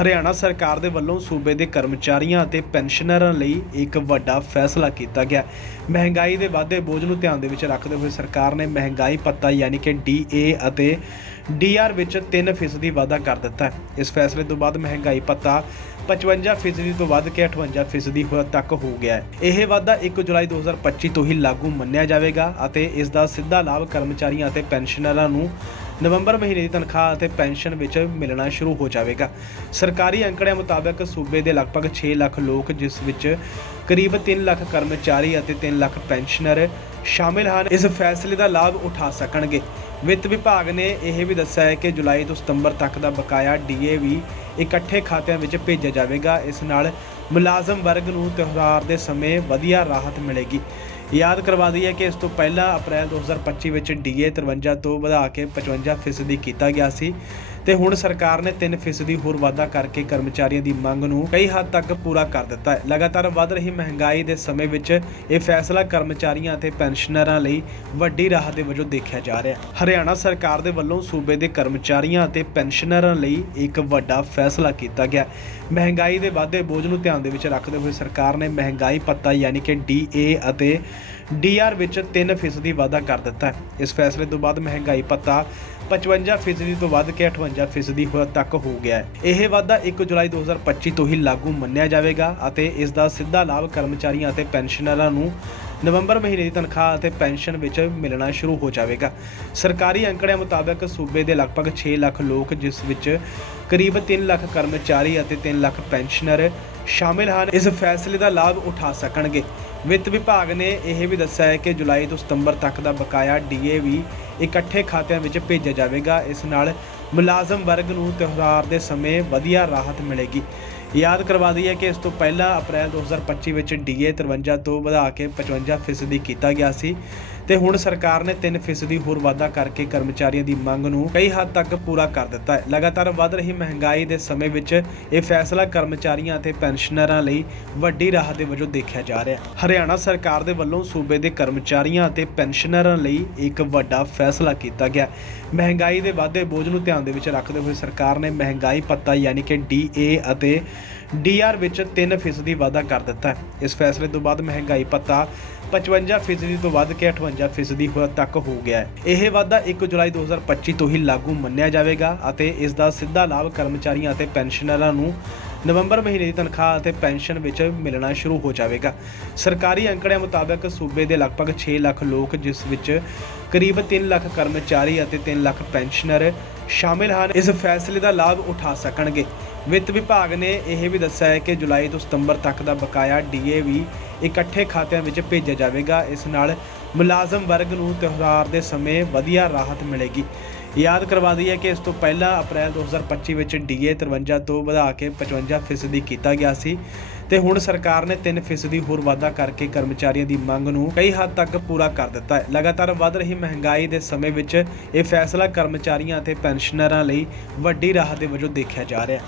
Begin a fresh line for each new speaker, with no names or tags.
ਹਰਿਆਣਾ ਸਰਕਾਰ ਦੇ ਵੱਲੋਂ ਸੂਬੇ ਦੇ ਕਰਮਚਾਰੀਆਂ ਅਤੇ ਪੈਨਸ਼ਨਰਾਂ ਲਈ ਇੱਕ ਵੱਡਾ ਫੈਸਲਾ ਕੀਤਾ ਗਿਆ। ਮਹਿੰਗਾਈ ਦੇ ਵਾਧੇ ਬੋਝ ਨੂੰ ਧਿਆਨ ਦੇ ਵਿੱਚ ਰੱਖਦੇ ਹੋਏ ਸਰਕਾਰ ਨੇ ਮਹਿੰਗਾਈ ਭੱਤਾ ਯਾਨੀ ਕਿ ਡੀਏ ਅਤੇ ਡੀਆਰ ਵਿੱਚ 3% ਵਾਧਾ ਕਰ ਦਿੱਤਾ ਹੈ। ਇਸ ਫੈਸਲੇ ਤੋਂ ਬਾਅਦ ਮਹਿੰਗਾਈ ਪੱਤਾ 55% ਤੋਂ ਵੱਧ ਕੇ 58% ਹੋ, ਤੱਕ ਹੋ ਗਿਆ ਹੈ। ਇਹ ਵਾਧਾ 1 ਜੁਲਾਈ 2025 ਤੋਂ ਹੀ ਲਾਗੂ ਮੰਨਿਆ ਜਾਵੇਗਾ ਅਤੇ ਇਸ ਦਾ ਸਿੱਧਾ ਲਾਭ ਕਰਮਚਾਰੀਆਂ ਅਤੇ ਪੈਨਸ਼ਨਰਾਂ ਨੂੰ ਨਵੰਬਰ ਮਹੀਨੇ ਦੀ ਤਨਖਾਹ ਅਤੇ ਪੈਨਸ਼ਨ ਵਿੱਚ ਮਿਲਣਾ ਸ਼ੁਰੂ ਹੋ ਜਾਵੇਗਾ। ਸਰਕਾਰੀ ਅੰਕੜਿਆਂ ਮੁਤਾਬਕ ਸੂਬੇ ਦੇ ਲਗਭਗ 6 ਲੱਖ ਲੋਕ ਜਿਸ ਵਿੱਚ ਕਰੀਬ 3 ਲੱਖ ਕਰਮਚਾਰੀ ਅਤੇ 3 ਲੱਖ ਪੈਨਸ਼ਨਰ ਸ਼ਾਮਿਲ ਹਨ, ਇਸ ਫੈਸਲੇ ਦਾ ਲਾਭ ਉਠਾ ਸਕਣਗੇ। ਵਿੱਤ ਵਿਭਾਗ ਨੇ ਇਹ ਵੀ ਦੱਸਿਆ ਹੈ ਕਿ ਜੁਲਾਈ ਤੋਂ ਸਤੰਬਰ ਤੱਕ ਦਾ ਬਕਾਇਆ ਡੀਏ ਵੀ ਇਕੱਠੇ ਖਾਤਿਆਂ ਵਿੱਚ ਭੇਜਿਆ ਜਾਵੇਗਾ। ਇਸ ਨਾਲ ਮੁਲਾਜ਼ਮ ਵਰਗ ਨੂੰ ਤਿਉਹਾਰ ਦੇ ਸਮੇਂ ਵਧੀਆ ਰਾਹਤ ਮਿਲੇਗੀ। ਯਾਦ ਕਰਵਾ ਦਈਏ ਕਿ ਇਸ ਤੋਂ ਪਹਿਲਾਂ ਅਪ੍ਰੈਲ 2025 ਵਿੱਚ ਡੀਏ 53 ਤੋਂ ਵਧਾ ਕੇ 55% ਕੀਤਾ ਗਿਆ ਸੀ। ਤੇ ਹੁਣ ਸਰਕਾਰ ਨੇ 3% ਹੋਰ ਵਾਧਾ ਕਰਕੇ ਕਰਮਚਾਰੀਆਂ ਦੀ ਮੰਗ ਨੂੰ ਕਈ ਹੱਦ ਤੱਕ ਪੂਰਾ ਕਰ ਦਿੱਤਾ ਹੈ। ਲਗਾਤਾਰ ਵੱਧ ਰਹੀ ਮਹਿੰਗਾਈ ਦੇ ਸਮੇਂ ਵਿੱਚ ਇਹ ਫੈਸਲਾ ਕਰਮਚਾਰੀਆਂ ਅਤੇ ਪੈਨਸ਼ਨਰਾਂ ਲਈ ਵੱਡੀ ਰਾਹਤ ਦੇ ਵਜੋਂ ਦੇਖਿਆ ਜਾ ਰਿਹਾ ਹੈ। ਹਰਿਆਣਾ ਸਰਕਾਰ ਦੇ ਵੱਲੋਂ ਸੂਬੇ ਦੇ ਕਰਮਚਾਰੀਆਂ ਅਤੇ ਪੈਨਸ਼ਨਰਾਂ ਲਈ ਇੱਕ ਵੱਡਾ ਫੈਸਲਾ ਕੀਤਾ ਗਿਆ ਮਹਿੰਗਾਈ ਦੇ ਵਾਧੇ ਬੋਝ ਨੂੰ ਧਿਆਨ ਦੇ ਵਿੱਚ ਰੱਖਦੇ ਹੋਏ ਸਰਕਾਰ ਨੇ ਮਹਿੰਗਾਈ ਭੱਤਾ ਯਾਨੀ ਕਿ ਡੀਏ ਅਤੇ ਡੀਆਰ ਵਿੱਚ 3% ਵਾਧਾ ਕਰ ਦਿੱਤਾ ਹੈ। ਇਸ ਫੈਸਲੇ ਤੋਂ ਬਾਅਦ ਮਹਿੰਗਾਈ ਭੱਤਾ 55% ਤੋਂ ਵੱਧ ਕੇ 58% ਤੱਕ ਹੋ ਗਿਆ ਹੈ। ਇਹ ਵਾਧਾ 1 ਜੁਲਾਈ 2025 ਤੋਂ ਹੀ ਲਾਗੂ ਮੰਨਿਆ ਜਾਵੇਗਾ ਅਤੇ ਇਸ ਦਾ ਸਿੱਧਾ ਲਾਭ ਕਰਮਚਾਰੀਆਂ ਅਤੇ ਪੈਨਸ਼ਨਰਾਂ ਨੂੰ ਨਵੰਬਰ ਮਹੀਨੇ ਦੀ ਤਨਖਾਹ ਅਤੇ ਪੈਨਸ਼ਨ ਵਿੱਚ ਮਿਲਣਾ ਸ਼ੁਰੂ ਹੋ ਜਾਵੇਗਾ। ਸਰਕਾਰੀ ਅੰਕੜਿਆਂ ਮੁਤਾਬਕ ਸੂਬੇ ਦੇ ਲਗਭਗ 6 ਲੱਖ ਲੋਕ, ਜਿਸ ਵਿੱਚ ਕਰੀਬ 3 ਲੱਖ ਕਰਮਚਾਰੀ ਅਤੇ 3 ਲੱਖ ਪੈਨਸ਼ਨਰ ਸ਼ਾਮਿਲ ਹਨ, ਇਸ ਫੈਸਲੇ ਦਾ ਲਾਭ ਉਠਾ ਸਕਣਗੇ। ਵਿੱਤ ਵਿਭਾਗ ਨੇ ਇਹ ਵੀ ਦੱਸਿਆ ਹੈ ਕਿ ਜੁਲਾਈ ਤੋਂ ਸਤੰਬਰ ਤੱਕ ਦਾ ਬਕਾਇਆ ਡੀਏ ਵੀ ਇਕੱਠੇ ਖਾਤਿਆਂ ਵਿੱਚ ਭੇਜਿਆ ਜਾਵੇਗਾ। ਇਸ ਨਾਲ ਮੁਲਾਜ਼ਮ ਵਰਗ ਨੂੰ ਤਿਉਹਾਰ ਦੇ ਸਮੇਂ ਵਧੀਆ ਰਾਹਤ ਮਿਲੇਗੀ। ਯਾਦ ਕਰਵਾ ਦਈਏ ਕਿ ਇਸ ਤੋਂ ਪਹਿਲਾਂ ਅਪ੍ਰੈਲ 2025 ਵਿੱਚ ਡੀਏ 53 ਤੋਂ ਵਧਾ ਕੇ 55% ਕੀਤਾ ਗਿਆ ਸੀ। ਤੇ ਹੁਣ ਸਰਕਾਰ ਨੇ 3% ਹੋਰ ਵਾਧਾ ਕਰਕੇ ਕਰਮਚਾਰੀਆਂ ਦੀ ਮੰਗ ਨੂੰ ਕਈ ਹੱਦ ਤੱਕ ਪੂਰਾ ਕਰ ਦਿੱਤਾ ਹੈ। ਲਗਾਤਾਰ ਵੱਧ ਰਹੀ ਮਹਿੰਗਾਈ ਦੇ ਸਮੇਂ ਵਿੱਚ ਇਹ ਫੈਸਲਾ ਕਰਮਚਾਰੀਆਂ ਅਤੇ ਪੈਨਸ਼ਨਰਾਂ ਲਈ ਵੱਡੀ ਰਾਹਤ ਦੇ ਵਜੋਂ ਦੇਖਿਆ ਜਾ ਰਿਹਾ ਹੈ। ਹਰਿਆਣਾ ਸਰਕਾਰ ਦੇ ਵੱਲੋਂ ਸੂਬੇ ਦੇ ਕਰਮਚਾਰੀਆਂ ਅਤੇ ਪੈਨਸ਼ਨਰਾਂ ਲਈ ਇੱਕ ਵੱਡਾ ਫੈਸਲਾ ਕੀਤਾ ਗਿਆ ਮਹਿੰਗਾਈ ਦੇ ਵਾਧੇ ਬੋਝ ਨੂੰ ਧਿਆਨ ਦੇ ਵਿੱਚ ਰੱਖਦੇ ਹੋਏ ਸਰਕਾਰ ਨੇ ਮਹਿੰਗਾਈ ਪੱਤਾ ਯਾਨੀ ਕਿ ਡੀਏ ਅਤੇ ਡੀਆਰ ਵਿੱਚ 3% ਵਾਧਾ ਕਰ ਦਿੱਤਾ ਹੈ। ਇਸ ਫੈਸਲੇ ਤੋਂ ਬਾਅਦ ਮਹਿੰਗਾਈ ਭੱਤਾ 55% ਤੋਂ ਵੱਧ ਕੇ 58% ਹੋ ਤੱਕ ਹੋ ਗਿਆ ਹੈ। ਇਹ ਵਾਧਾ 1 ਜੁਲਾਈ 2025 ਤੋਂ ਹੀ ਲਾਗੂ ਮੰਨਿਆ ਜਾਵੇਗਾ ਅਤੇ ਇਸ ਦਾ ਸਿੱਧਾ ਲਾਭ ਕਰਮਚਾਰੀਆਂ ਅਤੇ ਪੈਨਸ਼ਨਰਾਂ ਨੂੰ ਨਵੰਬਰ ਮਹੀਨੇ ਦੀ ਤਨਖਾਹ ਅਤੇ ਪੈਨਸ਼ਨ ਵਿੱਚ ਮਿਲਣਾ ਸ਼ੁਰੂ ਹੋ ਜਾਵੇਗਾ। ਸਰਕਾਰੀ ਅੰਕੜਿਆਂ ਮੁਤਾਬਕ ਸੂਬੇ ਦੇ ਲਗਭਗ 6 ਲੱਖ ਲੋਕ, ਜਿਸ ਵਿੱਚ ਕਰੀਬ 3 ਲੱਖ ਕਰਮਚਾਰੀ ਅਤੇ 3 ਲੱਖ ਪੈਨਸ਼ਨਰ ਸ਼ਾਮਿਲ ਹਨ, ਇਸ ਫੈਸਲੇ ਦਾ ਲਾਭ ਉਠਾ ਸਕਣਗੇ। ਵਿੱਤ ਵਿਭਾਗ ਨੇ ਇਹ ਵੀ ਦੱਸਿਆ ਹੈ ਕਿ ਜੁਲਾਈ ਤੋਂ ਸਤੰਬਰ ਤੱਕ ਦਾ ਬਕਾਇਆ ਡੀਏ ਵੀ ਇਕੱਠੇ ਖਾਤਿਆਂ ਵਿੱਚ ਭੇਜਿਆ ਜਾਵੇਗਾ। ਇਸ ਨਾਲ ਮੁਲਾਜ਼ਮ ਵਰਗ ਨੂੰ ਤਿਉਹਾਰ ਦੇ ਸਮੇਂ ਵਧੀਆ ਰਾਹਤ ਮਿਲੇਗੀ। ਯਾਦ ਕਰਵਾ ਦਈਏ ਕਿ ਇਸ ਤੋਂ ਪਹਿਲਾਂ ਅਪ੍ਰੈਲ 2025 ਵਿੱਚ ਡੀਏ 53 ਤੋਂ ਵਧਾ ਕੇ 55% ਕੀਤਾ ਗਿਆ ਸੀ ਤੇ ਹੁਣ ਸਰਕਾਰ ਨੇ 3% ਹੋਰ ਵਾਧਾ ਕਰਕੇ ਕਰਮਚਾਰੀਆਂ ਦੀ ਮੰਗ ਨੂੰ ਕਈ ਹੱਦ ਤੱਕ ਪੂਰਾ ਕਰ ਦਿੱਤਾ ਹੈ। ਲਗਾਤਾਰ ਵੱਧ ਰਹੀ ਮਹਿੰਗਾਈ ਦੇ ਸਮੇਂ ਵਿੱਚ ਇਹ ਫੈਸਲਾ ਕਰਮਚਾਰੀਆਂ ਅਤੇ ਪੈਨਸ਼ਨਰਾਂ ਲਈ ਵੱਡੀ ਰਾਹਤ ਦੇ ਵਜੋਂ ਦੇਖਿਆ ਜਾ ਰਿਹਾ ਹੈ।